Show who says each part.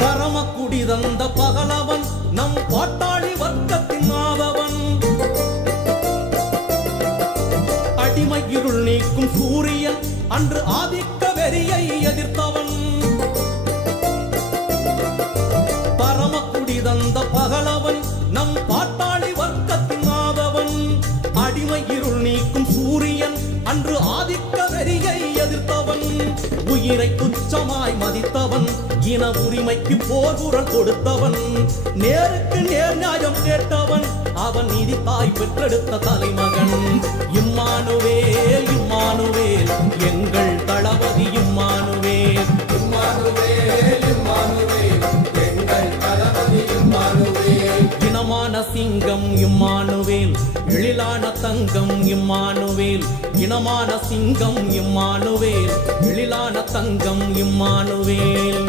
Speaker 1: குடி தந்த பகலவன் நம் பாட்டாளி வர்க்கத்தின் மாதவன் அடிமை இருள் நீக்கும் சூரியன் அன்று ஆதிக்க வெறியை எதிர்த்தவன். பரமக்குடி தந்த பகலவன் நம் பாட்டாளி வர்க்கத்தின் மாதவன் அடிமை இருள் நீக்கும் சூரியன் அன்று ஆதிக்க வெறியை எதிர்த்தவன். உயிரை துச்சமாய் மதித்த இன உரிமைக்கு போர் கொடுத்தவன். நேருக்கு நேர் நியாயம் கேட்டவன். அவன் நீதி தாய் பெற்றெடுத்த தலைமகன். இம்மானுவேல் இம்மானுவேல் எங்கள் தளபதி இம்மானுவேல். இம்மானுவேல் இம்மானுவேல் எங்கள் தளபதி இம்மானுவேல். இனமான சிங்கம் இம்மானுவேல். எழிலான தங்கம் இம்மானுவேல். இனமான சிங்கம் இம்மானுவேல். எழிலான தங்கம் இம்மானுவேல்.